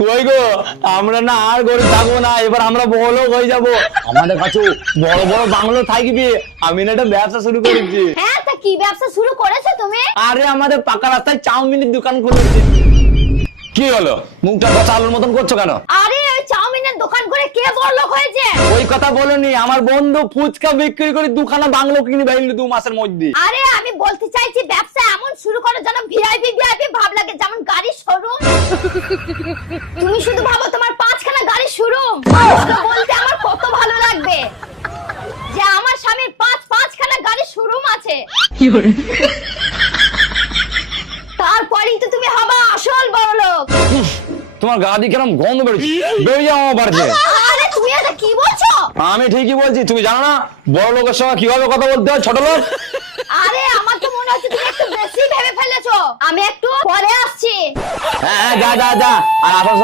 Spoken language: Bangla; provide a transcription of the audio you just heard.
কই গো? আমরা না আর গরিব থাকব না এবার আমরা বড় হয়ে যাব। আমাদের কাছে বড় বড় বাংলো থাকবি। আমি না একটা ব্যবসা শুরু করেছি। হ্যাঁ তা কি ব্যবসা শুরু করেছ তুমি? আরে আমাদের পাকা রাস্তায় চাউমিনের দোকান খুলেছে। কি হলো? মুখটা কথা আলুর মতন করছ কেন? আরে ওই চাউমিনের দোকান করে কে বড় লোক হয়েছে? ওই কথা বলনি আমার বন্ধু ফুচকা বিক্রি করে দুখানা বাংলো কিনে ফেললি দু মাসের মধ্যে। আরে আমি বলতে চাইছি ব্যবসা এমন শুরু করো যেন ভিআইপি ভিআইপি ভাব লাগে যেমন তুমি শুধু ভাবো তোমার পাঁচখানা গাড়ির শোরুম বলতে আমার কত ভালো লাগবে যে আমার স্বামীর পাঁচ পাঁচখানা গাড়ির শোরুম আছে। তারপরেই তো তুমি হবা আসল বড় লোক তোমার গাড়ি কিরম গন্ধ বেরোচ্ছে। বেরিয়ে যাও আমার বাড়িতে। আরে তুমি এটা কি বলছো? আমি ঠিকই বলছি তুমি জানো না বড় লোকের সঙ্গে কীভাবে কথা বলতে হয় ছোট লোক আরে মনে হচ্ছে তুমি একটু বেশি ভেবে ফেলেছো। আমি একটু পরে আসছি। হ্যাঁ হ্যাঁ, যা যা যা। আর আসার